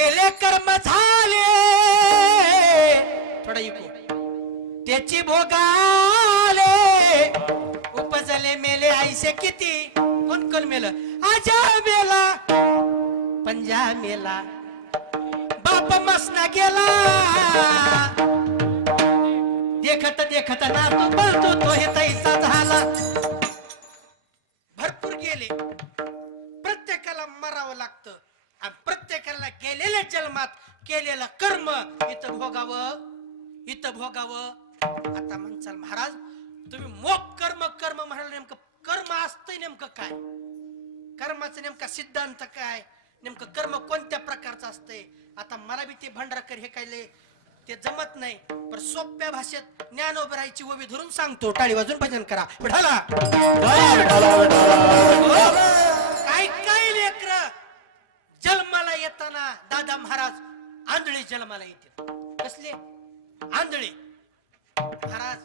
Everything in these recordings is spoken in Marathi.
केले कर्म झाले. थोडा इको त्याची भोगाले उपजले मेले आईसे किती? कोण कोण मेलं? आजा मेला. पंजा मेला. बाप मसना गेला. देखत देखत ना तू पळतो तो हे तैसा झाला. भरपूर गेले. प्रत्येकाला मरावं लागतं. आणि प्रत्येकाला गेलेल्या जन्मात केलेलं कर्म इथं भोगावं इथं भोगावं. आता म्हणचाल महाराज तुम्ही मोक कर्म कर्म म्हणाल नेमकं कर्म असतंय नेमकं काय? कर्माचं नेमका सिद्धांत काय? नेमकं कर्म कोणत्या प्रकारचं असतंय? आता मला बी ते भंडारकर हे काय ते जमत नाही. पण सोप्या भाषेत ज्ञान ज्ञानोबरायची ओवी धरून सांगतो. टाळी वाजून भजन करा. विठाला काय काय लेकर जन्माला येताना दादा महाराज आंधळी जन्माला येतील. कसले? आंधळे. महाराज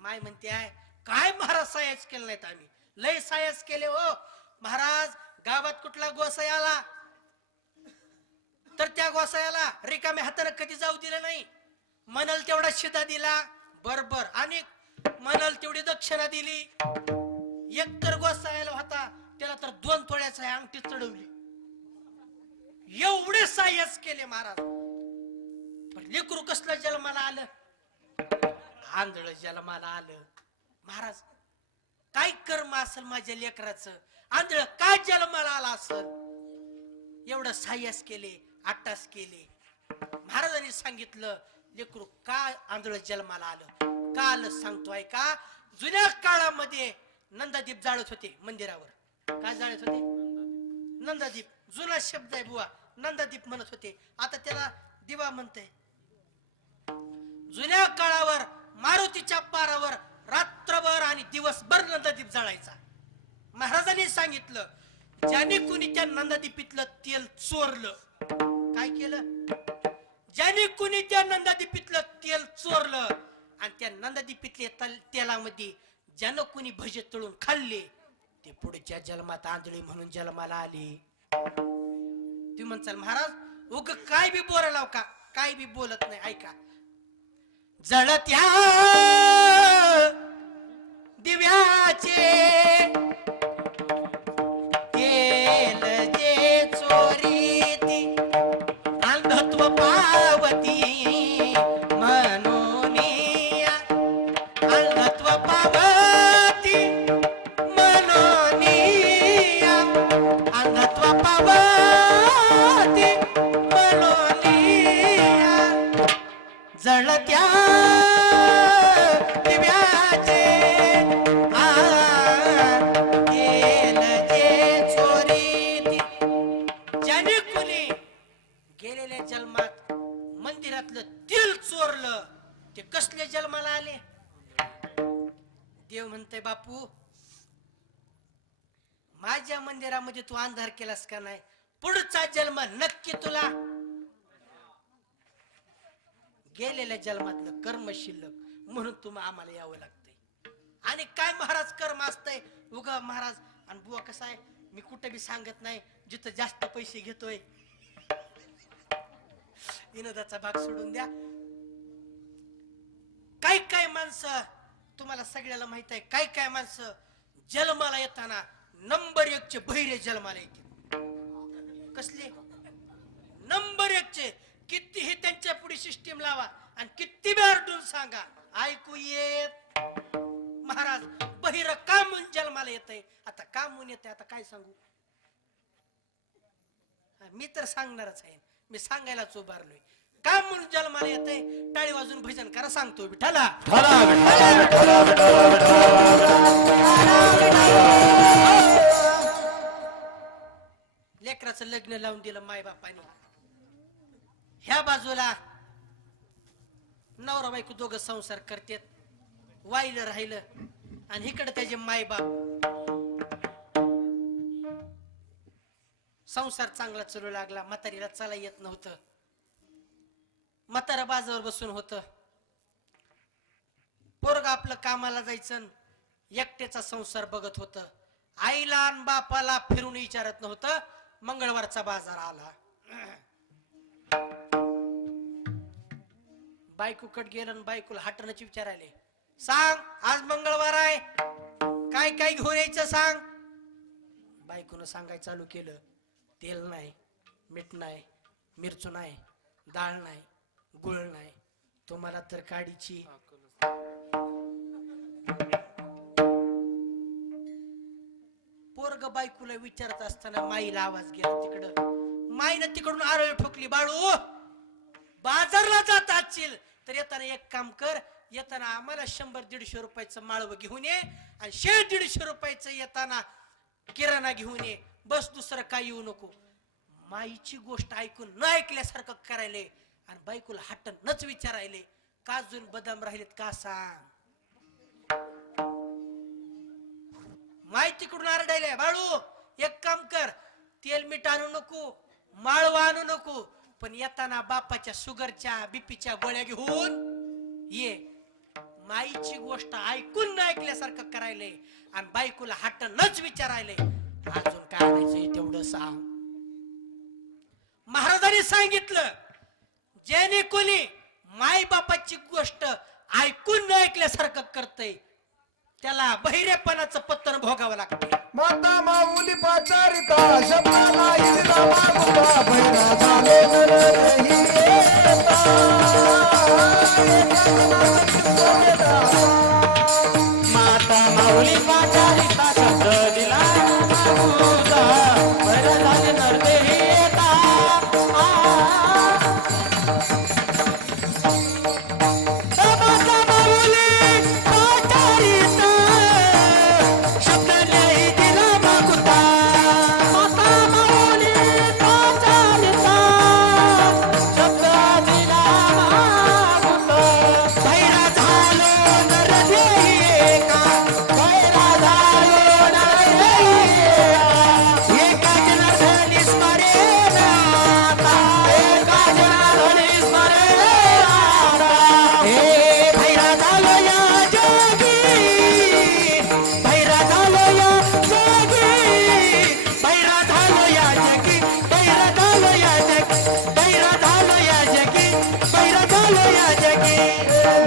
माय म्हणते आहे काय महाराज सायस केलं नाहीत आम्ही? लय सायस केले हो. महाराज गावात कुठला गोसाई आला? तर त्या गोसायाला रिकाम्या हाताने कधी जाऊ दिलं नाही. मनल तेवढा शिदा दिला. बरोबर. आणि मनल तेवढी दक्षिणा दिली. एक तर गोसायला होता त्याला तर दोन तोळ्याचा अंगठी चढवली. एवढे सायस केले महाराज. पण लेकरू कसलं जन्माला आलं? आंधळ जन्माला आलं. महाराज काय कर्म असेल माझ्या लेकराचं? आंधळ काय जन्माला आला असेल? एवढं सायस केले आटास केले. महाराजांनी सांगितलं लेकरू का आंधळ जन्माला आलं? का आलं सांगतोय का? जुन्या काळामध्ये नंदादीप जाळत होते मंदिरावर. काय जाळत होते? नंदादीप. जुना शब्द आहे बुवा. नंदादीप म्हणत होते. आता त्याला दिवा म्हणते जुन्या काळावर मारुतीच्या पारावर रात्रभर आणि दिवसभर नंदादीप जाळायचा. महाराजांनी सांगितलं ज्याने कुणी त्या नंदादीपीतलं तेल चोरलं. काय केलं? ज्याने कुणी त्या नंदादीपीतलं तेल चोरलं आणि त्या नंदादीपीतल्या तेलामध्ये ज्यानं कुणी भजे तळून खाल्ले ते पुढच्या जन्मात आंधळी म्हणून जन्माला आले. तुम्ही म्हणसाल महाराज उग काय बी बोलायला का? काय बी बोलत नाही ऐका. जळत्या दिव्याचे देव म्हणते बापू माझ्या मंदिरामध्ये तू अंधार केलास का नाही? पुढचा जन्म नक्की तुला. गेलेल्या जन्मातलं कर्म शिल्लक म्हणून तुम्हा आम्हाला यावं लागतंय. आणि काय महाराज कर्म असतंय? उगा महाराज आणि बुवा कसा आहे? मी कुठे बी सांगत नाही जिथं जास्त पैसे घेतोय. विनोदाचा भाग सोडून द्या. काही काही माणसं तुम्हाला सगळ्याला माहीत आहे काय काय माणसं जन्माला येताना नंबर एक चे बहिरे जन्माला येतील. कसले? नंबर एक चे. कितीही त्यांच्या पुढे सिस्टीम लावा आणि किती वेळ सांगा ऐकू येत. महाराज बहिर का म्हणून जन्माला येत आता का म्हणून येते आता काय सांगू? मी तर सांगणारच आहे. मी सांगायलाच उभारलोय. का म्हणून जन्माला येते टाळी वाजून भजन करा सांगतो विठाला लेकराचं लग्न लावून दिलं माय बापाने ह्या बाजूला नवरा बायको दोघं संसार करतेत. वाईलं राहिलं. आणि इकडे त्याचे माय बाप संसार चांगला चालू लागला. म्हातारीला चाला येत नव्हतं. म्हातारा बाजावर बसून होत. पोरग आपलं कामाला जायचं एकट्याचा संसार बघत होत. आईला आणि बापाला फिरून विचारत नव्हतं. मंगळवारचा बाजार आला. बायकोकड गेलं बायकोला हटण्याची आले. सांग आज मंगळवार आहे. काय काय घेऊन यायचं सांग. बायकोनं सांगाय चालू केलं. तेल नाही मीठ नाही मिरचू नाही डाळ नाही गुळ नाही. तुम्हाला तर काडीची. पोरग बायकोला विचारत असताना माईला आवाज गेला तिकडं. माईनं तिकडून आरळ ठोकली बाळू. बाजारला जात असशील. तर येताना एक काम कर येताना आम्हाला शंभर दीडशे रुपयाचं माळवं घेऊन ये आणि शे दीडशे रुपयाचं येताना किराणा घेऊन ये. बस दुसरं काय येऊ नको. माईची गोष्ट ऐकून न ऐकल्यासारखं करायले. आणि बायकोला हट्ट नच विचारायले का अजून बदाम राहिलेत का सांग? माहिती तिकडून आरडायलाय बाळू एक काम कर तेल मीठ आणू नको माळवा आणू नको पण येताना बापाच्या शुगरच्या बीपीच्या गोळ्या घेऊन ये. माईची गोष्ट ऐकून न ऐकल्यासारखं करायले आणि बायकोला हट्ट नच विचारायले अजून काय आणायचंय तेवढं सांग. महाराजांनी सांगितलं ज्याने कोणी मायबापाची गोष्ट ऐकून न ऐकल्यासारखं करतय. त्याला बहिरेपणाचं पत्तर भोगावं लागतं माता माऊली पाचारिता शब्दाला इरा मागुता भैरा झाले नरही येता. माता माऊली पाचारी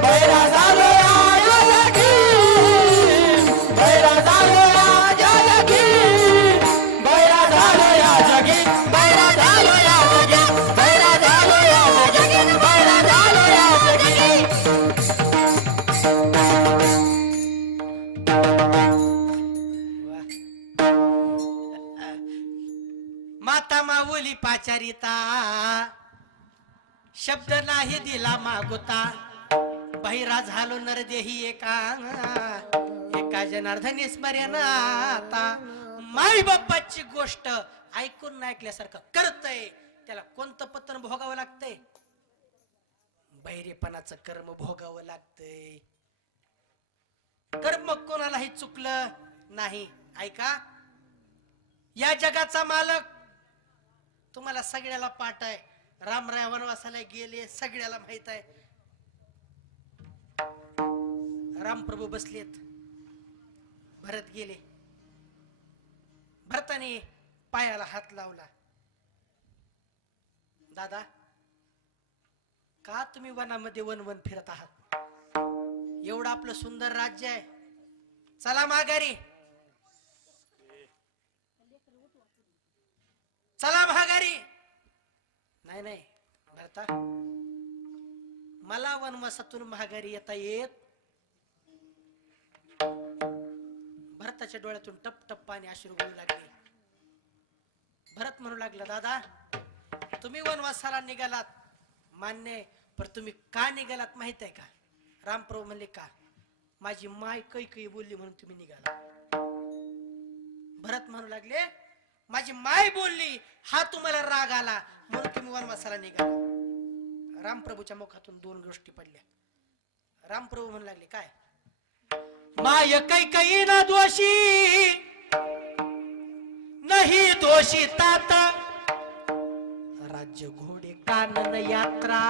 भैराजा शब्द नाही दिला मागुता. बहिरा झालो नरदेही एका एका जनार्दन स्मरण आता माई बाप्पाची गोष्ट ऐकून न ऐकल्यासारखं करतय. त्याला कोणतं पतन भोगावं लागतंय? बहिरेपणाचं कर्म भोगावं लागतंय. कर्म कोणालाही चुकलं नाही. ऐका. या जगाचा मालक तुम्हाला सगळ्याला पाठ आहे. रामराय वनवासाला गेले सगळ्याला माहीत आहे. रामप्रभू बसलेत. भरत गेले. भरताने पायाला हात लावला. दादा का तुम्ही वनामध्ये वन वन फिरत आहात? एवढं आपलं सुंदर राज्य आहे. चला माघारी चला महागारी नाही नाही. भरता. मला वनवासातून महागारी येता येत. भरताच्या डोळ्यातून टप टप पाणी अश्रू गळू लागले. भरत म्हणू लागला दादा तुम्ही वनवासाला निघालात. मान्य आहे, पण तुम्ही का निघालात माहीत आहे का? रामप्रभू म्हणले का? माझी माय कै कै बोलली म्हणून तुम्ही निघाला. भरत म्हणू लागले माझी माय बोलली हा तुम्हाला राग आला. म्हणून तुम्ही वनवासाला निघाला. रामप्रभूच्या मुखातून दोन गोष्टी पडल्या. रामप्रभू म्हणू लागले काय? माय कै कै ना दोषी नाही दोषी तात. राज्य घोडे कानन यात्रा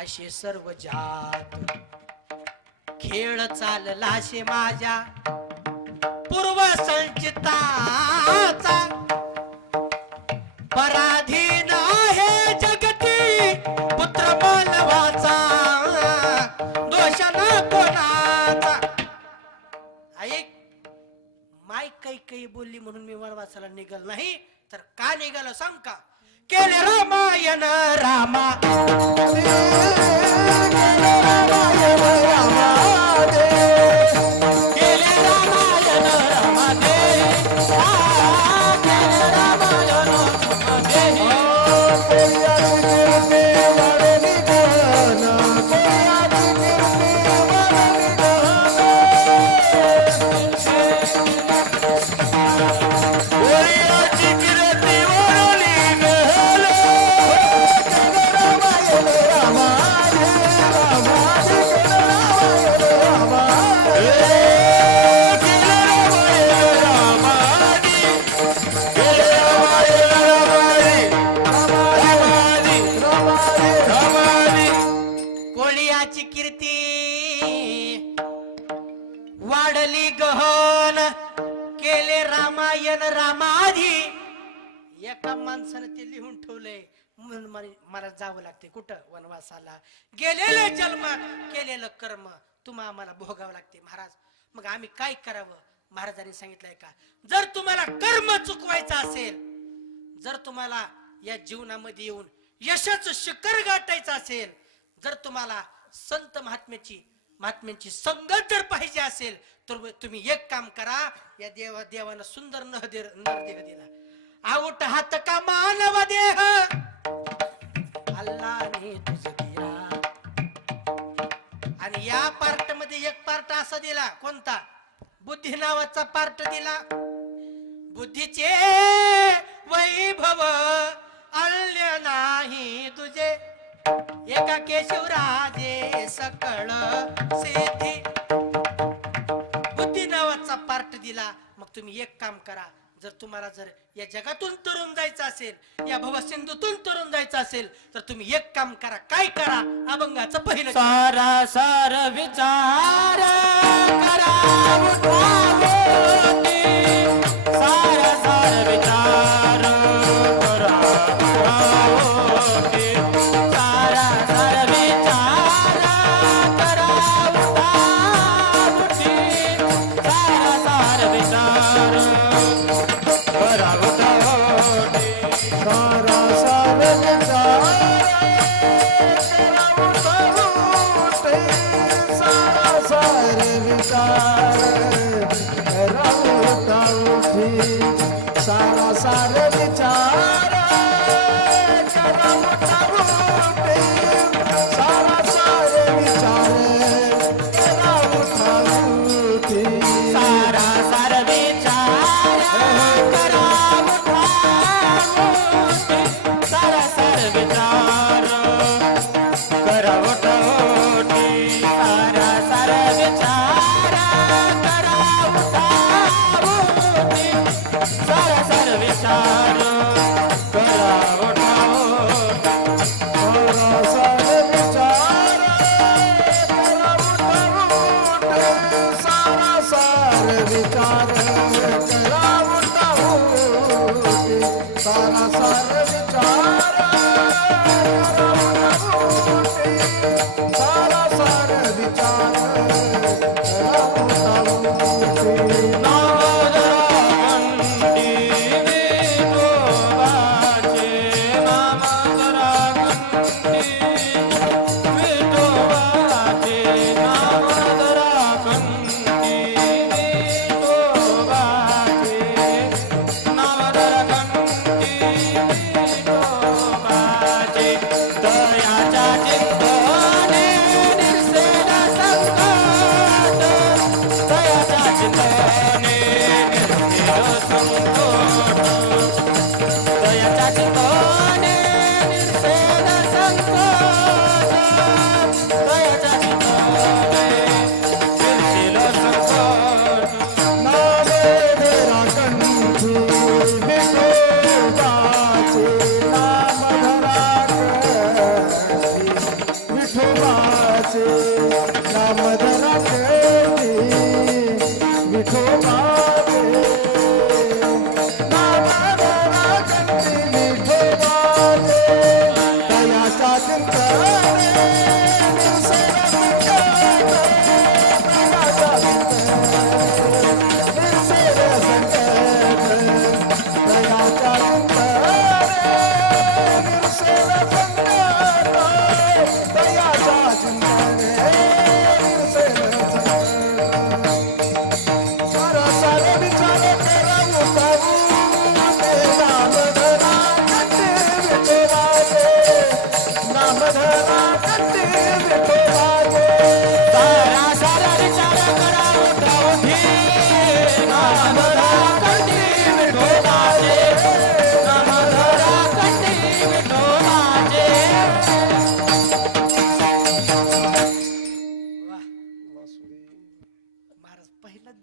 असे सर्व जात. खेळ चालला शे माझ्या पूर्व संचिताचा पराधीन आहे जगती पुत्र मालवाचा दोष ना कोणाचा. ऐक माय काही काही बोलली म्हणून मी वनवासाला निघल नाही तर का निघालं सांग का? केले रामायण रामा. एका माणसाने ते लिहून ठेवलंय. म्हणून मला- जावं लागते कुठं? वनवासाला. गेलेलं जन्मात केलेलं कर्म तुम्हा आम्हाला भोगावं लागते महाराज. मग आम्ही काय करावं? महाराजांनी सांगितलंय का? जर तुम्हाला कर्म चुकवायचं असेल जर तुम्हाला या जीवनामध्ये येऊन यशाचं शिखर गाठायचं असेल जर तुम्हाला संत महात्म्याची महात्म्यांची संगत जर पाहिजे असेल तर तुम्ही एक काम करा. या देवा देवानं सुंदर नहदेर नरदेह दिला. आऊट हात का मानव देह? अल्लाने तुझ दिला. आणि या पार्टमध्ये एक पार्ट असा दिला. कोणता? बुद्धी नावाचा पार्ट दिला. बुद्धीचे वैभव अल्य नाही तुझे. एका केशवराजे सकळ सिद्धी. बुद्धी नावाचा पार्ट दिला. मग तुम्ही एक काम करा. जर तुम्हाला जर या जगातून तरुण जायचं असेल या भवसिंधूतून तरुण जायचं असेल तर तुम्ही एक काम करा. काय करा? अभंगाचं पहिलं सारा सार विचार करा. राम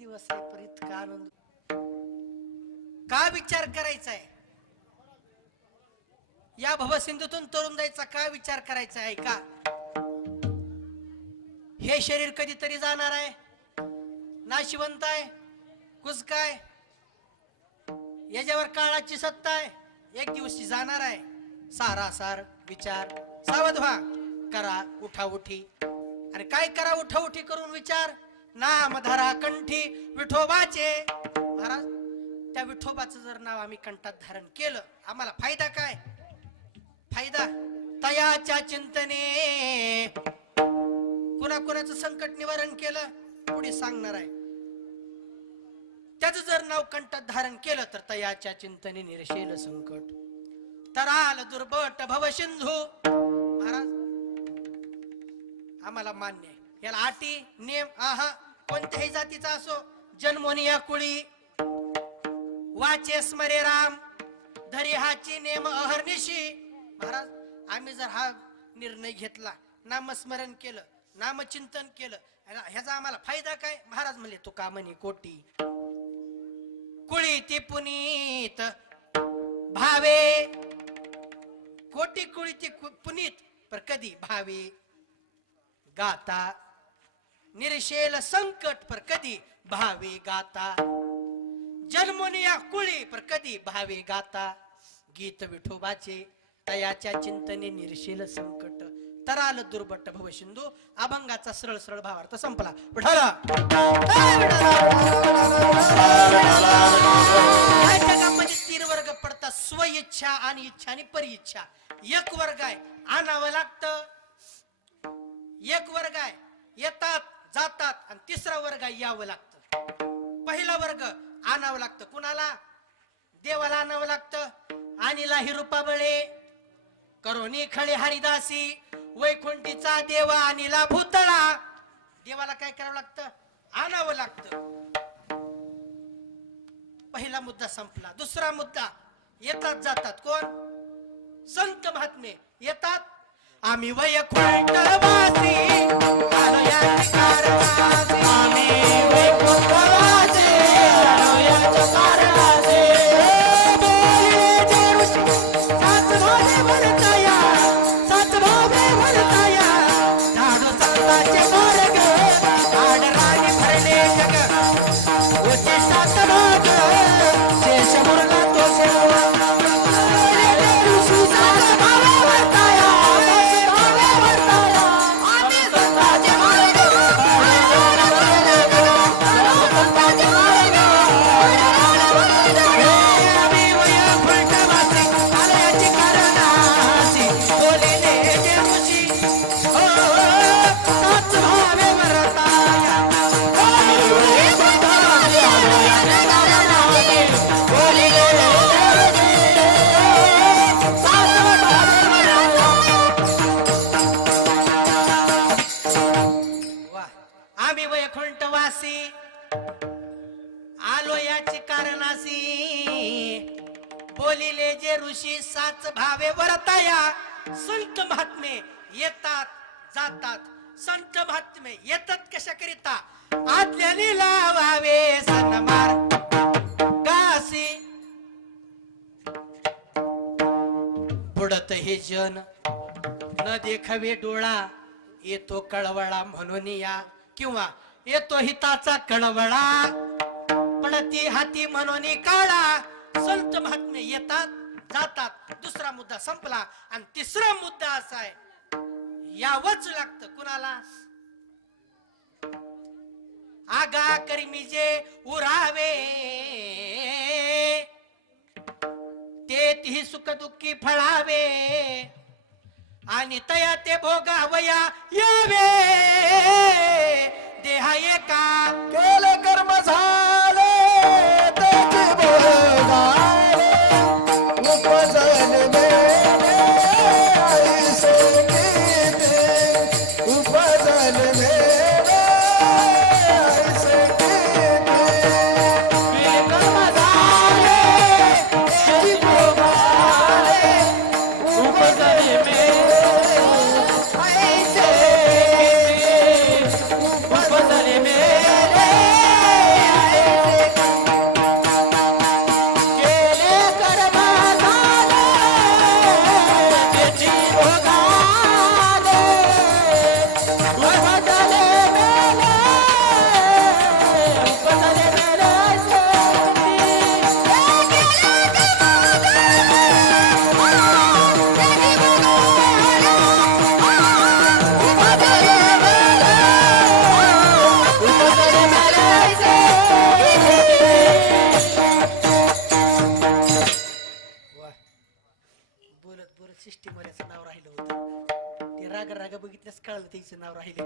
आनंद. का विचार करायचा आहे या भवसिंधूतून तरुण जायचा का विचार करायचा आहे का? हे शरीर कधीतरी जाणार आहे. नाशिवंत आहे कुचकाय याच्यावर काळाची सत्ता आहे. एक दिवशी जाणार आहे. सारा सार विचार. सावध व्हा. करा उठा उठी. आणि काय करा उठा उठी करून विचार? नाम धरा कंठी विठोबाचे. महाराज त्या विठोबाचं जर नाव आम्ही कंठात धारण केलं आम्हाला फायदा काय? फायदा तयाच्या चिंतने. कुणा कुणाचं संकट निवारण केलं पुढे सांगणार आहे? त्याचं जर नाव कंठात धारण केलं तर तयाच्या चिंतने निरशेल संकट. तराल दुर्बट भव सिंधू. महाराज आम्हाला मान्य आहे. याला अटी नेम आहा कोणत्याही जातीचा असो जन्मोनिया कुळी. वाचे स्मरे राम धरी हाची नेम अहर्निशी. महाराज आम्ही जर हा निर्णय घेतला नामस्मरण केलं नामचिंतन केलं ह्याला- ह्याचा आम्हाला फायदा काय? महाराज म्हणले तुका म्हणे कोटी. कुळी ती पुनीत भावे. कोटी कुळी ती कु- पुनीत पर कधी भावे? गाता निरशेल संकट पर कधी भावे गाता? जन्मनिया कुळी पर कधी भावे गाता? गीत विठोबाचे तयाच्या चिंतने निरशेल संकट. तराल दुर्बट भव सिंधू अभंगाचा सरळ सरळ भावार्थ संपला. विठाला वर्ग जगामध्ये तीन वर्ग पडतात आणि इच्छा आणि परिच्छा एक वर्ग आहे आणावं लागतं. एक वर्ग आहे येतात. जातात आणि तिसरा वर्ग यावं लागतं. पहिला वर्ग आणावं लागतं. कुणाला? देवाला आणावं लागतं. आणिला हिरुपा बळे करोनी खळे हरिदासी वैकुंठीचा देवा आणिला भूतळा. देवाला काय करावं लागतं? आणावं लागतं. पहिला मुद्दा संपला. दुसरा मुद्दा. येतात जातात कोण? संत महात्मे. येतात आम्ही वैकुंठवासी आलो या ठिकाणासी. आम्ही वैकुंठवासी आलो या ठिकाणासी. बोलिले जे ऋषी, सात भावे म्हणताया, सात भावे म्हणताया. झाडू संतांचे मार्ग, आडराणी भरले जग. उचे सात भाग, वैकुंठवासी आलो याची कारणासी बोलिले जे ऋषी साच भावे वरताया संत महात्मे येतात जातात. संत महात्मे येतात कशा करिता आदल्याने लावावे सन्मार गासी बुडत हे जन न देखावे डोळा येतो कळवळा म्हणून या. किंवा येतो हिताचा कळवळा. ती हाती म्हणून काळा. संत महात्मे येतात जातात दुसरा मुद्दा संपला आणि तिसरा मुद्दा असा आहे. यावच लागतं कुणाला? आगा कर्मी जे उरावे. ते ती सुख दुःखी फळावे. आणि तया ते भोगावया यावे. देहा एका केले कर्म झाले. बघितल्यास नाव राहिले.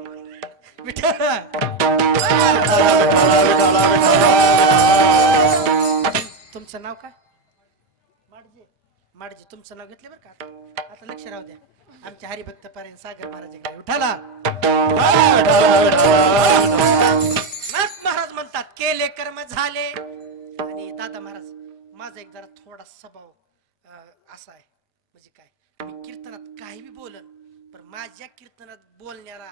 तुमचं नाव काय? माडजे. माडजे तुमचं नाव घेतलं बरं का? आता? लक्ष राहू द्या. आमच्या हरिभक्त पारायण सागर महाराजांकडे उठाला नाथ महाराज म्हणतात केले कर्म झाले. आणि दादा महाराज माझा एक जरा थोडा स्वभाव असा आहे. म्हणजे काय? मी कीर्तनात काही बी बोलन पण माझ्या कीर्तनात बोलणारा